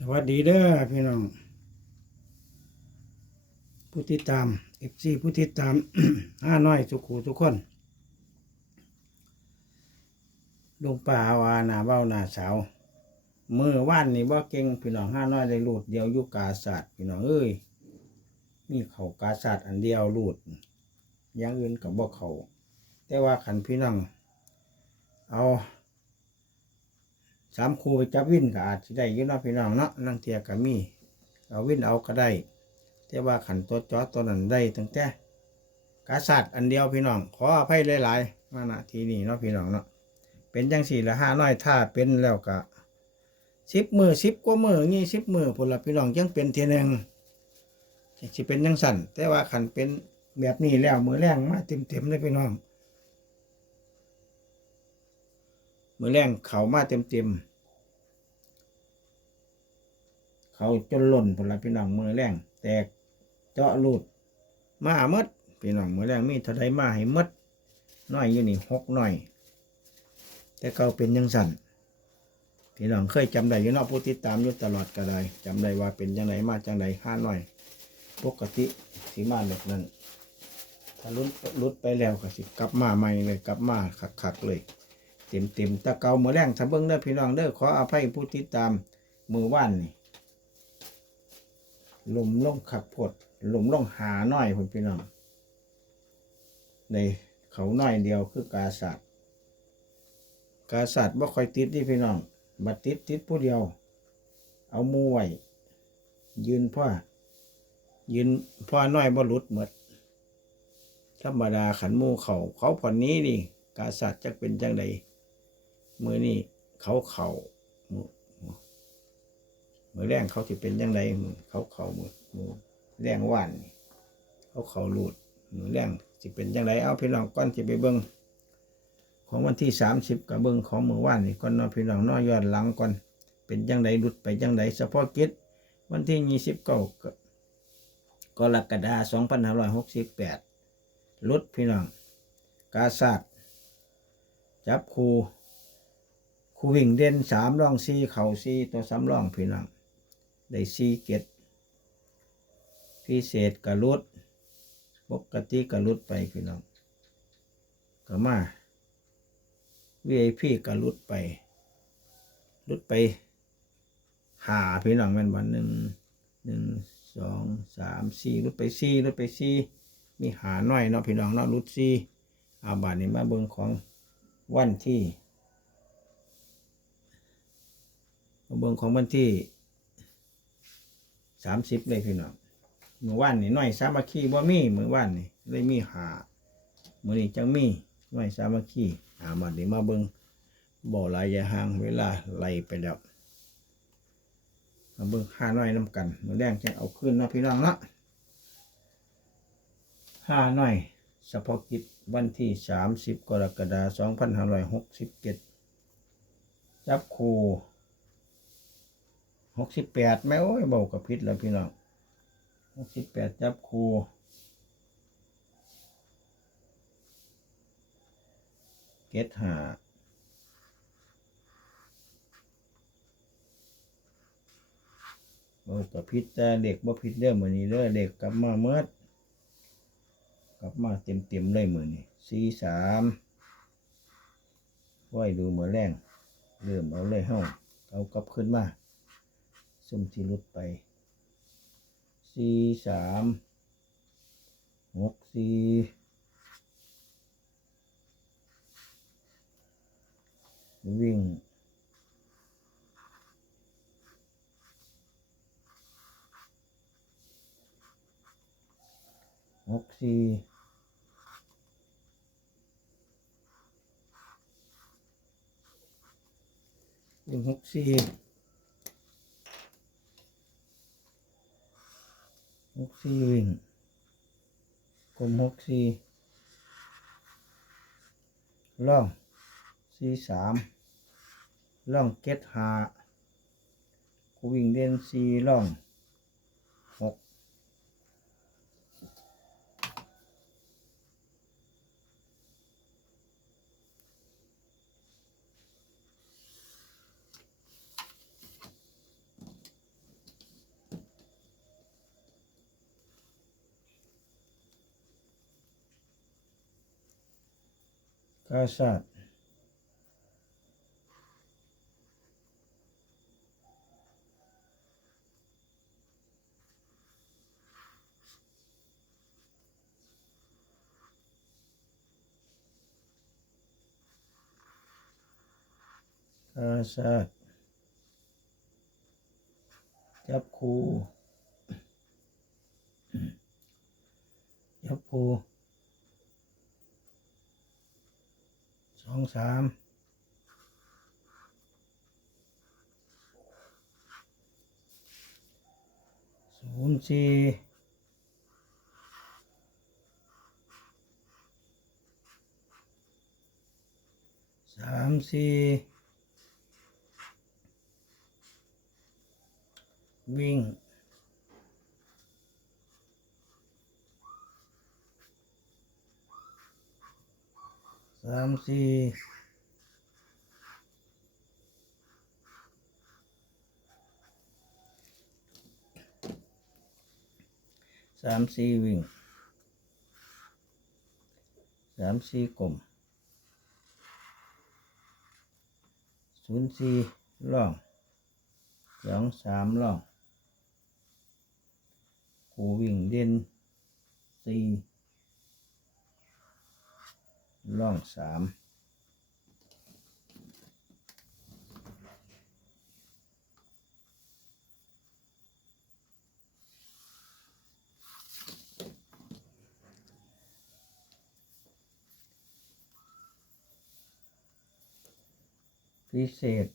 สวัสดีเด้อพี่น้อง ผู้ติดตามเอฟซีผู้ติดตามห้าน้อยสุขูทุกคนลุงป่าวานาเบ้านาสาวมือว่านนี่ว่าเก่งพี่น้องห้าน้อยได้รูดเดียวยุกาศาสตร์พี่น้องเอ้ยมีเขากาศาสตร์อันเดียวรูดอย่างอื่นกับบ่เขาแต่ว่าขันพี่น้องเอา สามครูไปจับวินก็อาจจะได้ยุ่เนาะพี่น้องเนาะนั่งเทียก็มีเอาวินเอาก็ได้แต่ว่าขันตัวจอตัวนั้นได้ตั้งแต่กาสัตว์อันเดียวพี่น้อง ขออภัยหลายๆมาณทีนี้เนาะพี่น้องเนาะเป็นจังสี่ละห้าน้อยถ้าเป็นแล้วก็สิบมือสิบกว่ามือนี่สิบมือพนละพี่น้องยังเป็นเทียนึงสิเป็นยังสั่นแต่ว่าขันเป็นแบบนี้แล้วมือแรงมาเต็มเต็มๆเลยพี่น้องมือแรงเข่ามาเต็มเต็มๆ เขาจนหล่นผลละพี่น้องมือแรงแตกเจาะรูดมาหมดพี่น้องมือแรงมีเท่าใดมาให้มดน้อยอยู่นี่หกหน่อย แต่เขาเป็นยังสั่นพี่น้องเคยจำได้อยู่นาะผู้ติดตามอยู่ตลอดก็ได้จำได้ว่าเป็นจังไดมาจังไดห้าหน่อย ปกติสีมาแบบนั้นถ้าลุดลุดไปแล้วก็สิกลับมาใหม่เลยกลับมาคักๆเลยเต็มเต็มตะเกาเมือแรงถ้าเบิ้งเด้อพี่น้องเด้อขออภัยผู้ติดตามมือว่านนี่ หลุมลงขักพดหลุมลงหาหน่อยพุ่นพี่น้องในเขาหน่อยเดียวคือกาสัตว์กาสัตว์บ่ค่อยติดที่พี่น้องบัดติดติดผู้เดียว เอามูไว้ยืนพ่อยืนพ่อน้อยบ่หลุดหมดธรรมดาขันมูเขาเขาผ่อนนี้นี่กาสัตว์จะเป็นจังใดมือนี่เขาเขามือ มือแรงเขาจะเป็นจังใดมือเขาเขามือมือแรงว่านเขาเขาหลุดมือแรงจะเป็นจังใดเอาพี่น้องก้อนจะไปเบิ้งของวันที่สามสิบกับเบิ้งของมือว่านนี่ก่อนนอพี่น้องเนอย้อนหลังก่อนเป็นจังใดหลุดไปจังใดเฉพาะกิจวันที่ยี่สิบเก้ากรกฎาสองพันห้าร้อยหกสิบแปดรถพี่น้อง กาซาดจับคูคูวิ่งเด่นสามร่องซีเข่าซีตัวสามร่องพี่น้อง ได้ซีเกตพิเศษกระลุดปกติกระลุดไปพี่น้องก็มา VIP กระลุดไปลุดไปหาพี่น้องแม่นวันหนึ่งหนึ่งสองสามสี่ลุดไปสี่ลุดไปสี่มีหาหน่อยเนาะพี่น้องเนาะรุดซีอาบาทนี้มาเบิ่งของวันที่เบิ่งของวันที่ สามสิบเลยพี่น้องเมื่อวานนี่น้อยสามัคคีบ่มีเมื่อวานนี่เลยมีหาเมื่อนี้จังมีน้อยสามัคคีอาบาทนี้มาเบิงบ่หลายอยาห่างเวลาไหลไปแล้วมาเบิงห้าน้อยน้ำกันเมื่อแรงจะเอาขึ้นนาะพี่น้องเนาะห้าหน่อยเฉพาะกิจวันที่สามสิบกรกฎาสองพันห้าร้อยหกสิบเจ็ดจับคู หกสิบแปดแม่โอ้ยเบากับพิษแล้วพี่น้องหกสิบแปดจับคูเกตหาเบากับพิษแต่เด็กบ่พิษเด้อเหมือนนี้เด้อเด็กกลับมาเมื่อกลับมาเต็มเต็มเลยเหมือนี่สี่สามไหวดูเหมือนแรงเริ่มเอาเลยเฮ้าเอากลับขึ้นมา ซุ่มที่ลุดไปสี่สามหกสี่วิ่งหกสี่วิ่งหกสี่หก สี่วิ่งกลมหกสี่ล่องสี่สามล่องเก็ดหากูวิ่งเด่นสี่ล่อง าศาสตร์กาศาสตร์จับครูจับค สองสามศูนย์สี่สามสี่วิ่ง สามสี่สามสี่วิ่งสามสี่กลมศูนย์สี่ล่องสองสามล่องกูวิ่งเด่นสี่ ล่องสามพิเศษ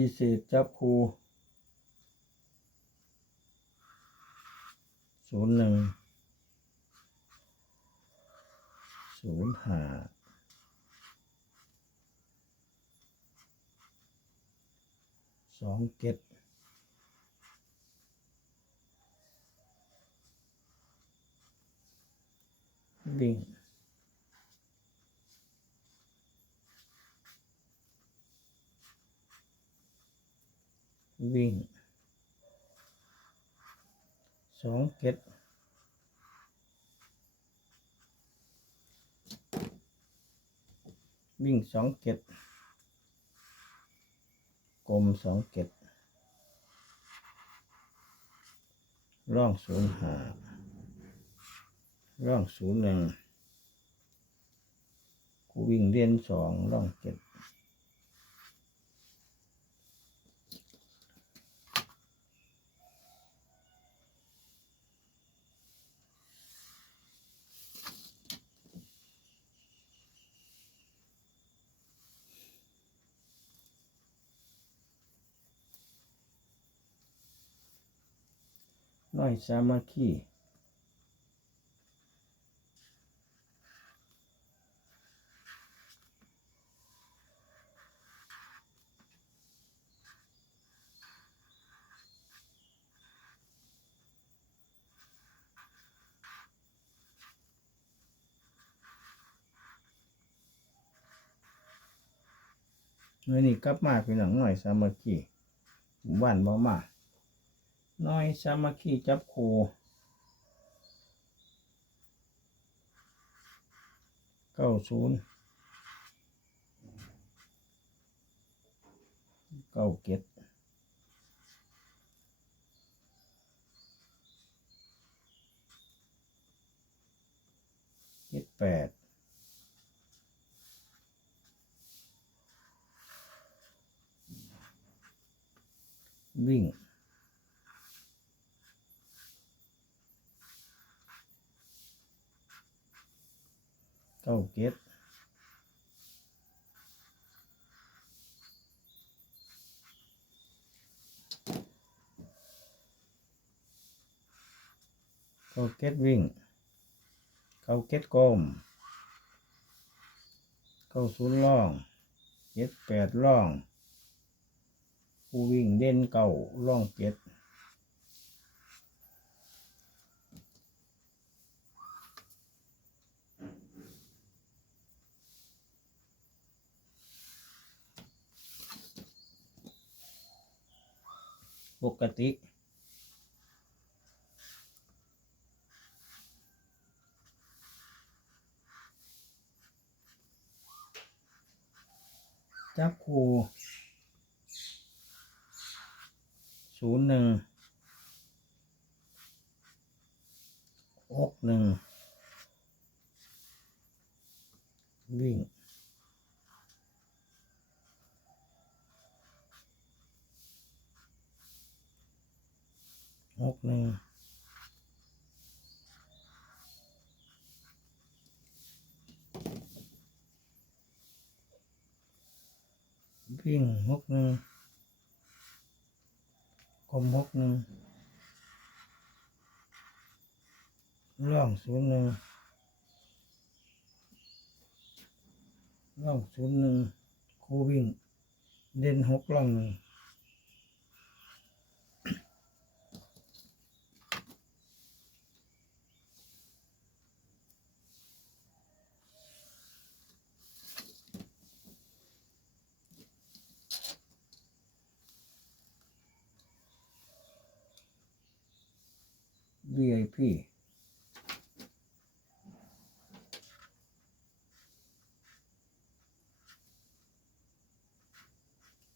พิเศษจับครูศูนย์หนึ่งศูนย์ห้าสองเจ็ดวิ่งวิ่ง สองเก็ดวิ่งสองเก็ดกลมสองเก็ดร่องศูนย์หาร่องศูนย์หนึ่งกูวิ่งเรียนสองร่องเก็ด น้อยสามัคคีเมื่อนี้กลับมาเป็นหนังหน่อยสามัคคีบ้านบ่มา น้อยสามัคคีจับคเก้าศูนย์เก้าเก็ดเจ็ดแปดวิ่ง เก้าเก็ดเก้าเก็ดวิ่งเก้าเก็ดกลมเก้าศูนย์ล่องเจ็ดแปดล่อง ผู้วิ่งเด่นเก้าล่องเจ็ด ปกติจับคูศูนย์หนึ่งหกหนึ่งวิ่ง หนึ่งวิ่งหกหนึ่งกลมหกหนึ่งล่องศูนย์หนึ่งล่องศูนย์หนึ่งคูวิ่ง เด่นหกล่องหนึ่ง VIP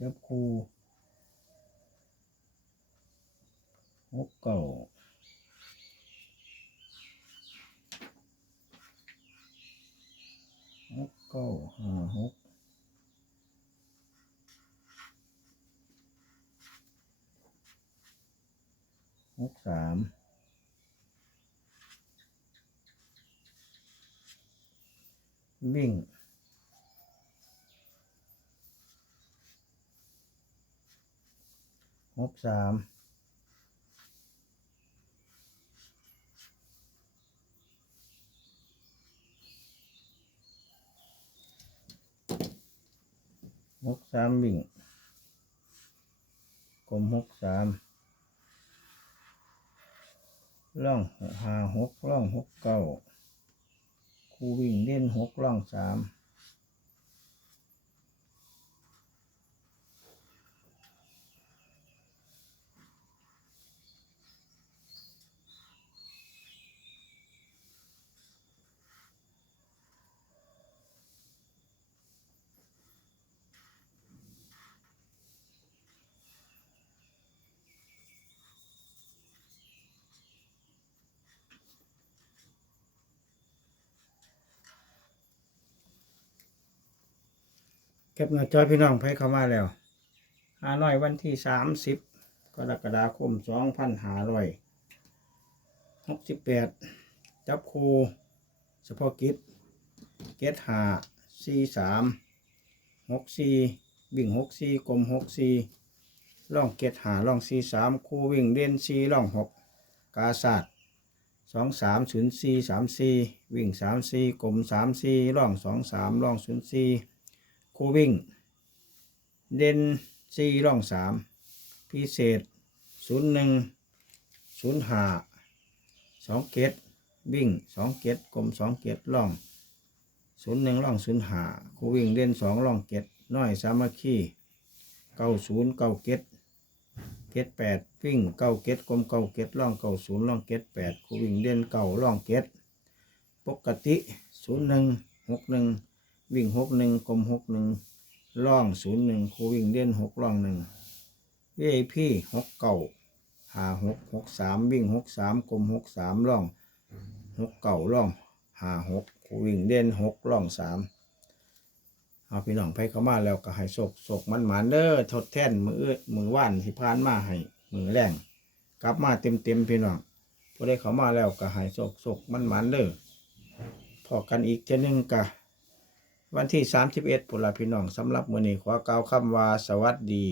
จับคูหกเก่าหกเก้าห้าหกหกสาม วิ่ง หกสามหกสามวิ่งกลมหกสามล่องหาหกล่องหกเก้า คู่วิ่งเล่นหกล่องสาม เก็บหน้าจอพี่น้องไปเข้ามาแล้วหาหน่อยวันที่สามสิบกรกฎาคมสองพันหาร้อยหกสิบแปดจับคูเฉพาะกิจเกตหาสี่สามหกสี่วิ่งหกสี่กลมหกสี่ล่องเกตหาล่องสี่สามคูวิ่งเด่นสี่ล่องหกกาศาสตร์สองสามศูนย์สี่สามสี่วิ่งสามสี่กลมสามสี่ล่องสองสามล่องศูนย์สี่ คูวิ่ง เด่นสี่ร่องสามพิเศษศูนย์หนึ่งศูนย์ห้าสองเกตวิ่งสองเกตกลมสองเกตร่องศูนย์หนึ่งร่องศูนย์ห้าคูวิ่งเด่นสองร่องเกตน้อยสามัคคีเก้าศูนย์เก้าเกตเกตแปดวิ่งเก้าเกตกลมเก้าเกตร่องเก้าศูนย์ร่องเกตแปดคูวิ่งเด่นเก้าร่องเกตปกติศูนย์หนึ่งหกหนึ่ง วิ่งหกหนึ่งกลมหกหนึ่งล่องศูนย์หนึ่งคูวิ่งเด่นหกล่องหนึ่ง VIP หกเก่าหาหกหกสามวิ่งหกสามกลมหกสามล่องหกเก่าล่องหาหกคูวิ่งเด่นหกล่องสามเอาพี่น้องไปเข้ามาแล้วก็ให้โศกโศกมันหมานเด้อทดแทนมืออื้อมือว่านที่ผ่านมาให้มือแรงกลับมาเต็มเต็มพี่น้องพอได้เข้ามาแล้วก็ให้โศกโศกมันหมานเด้อพอกันอีกเจะนึงกะ วันที่ 31ปุระพี่น้องสำหรับมื้อนี้ขอกล่าวคำว่าสวัสดี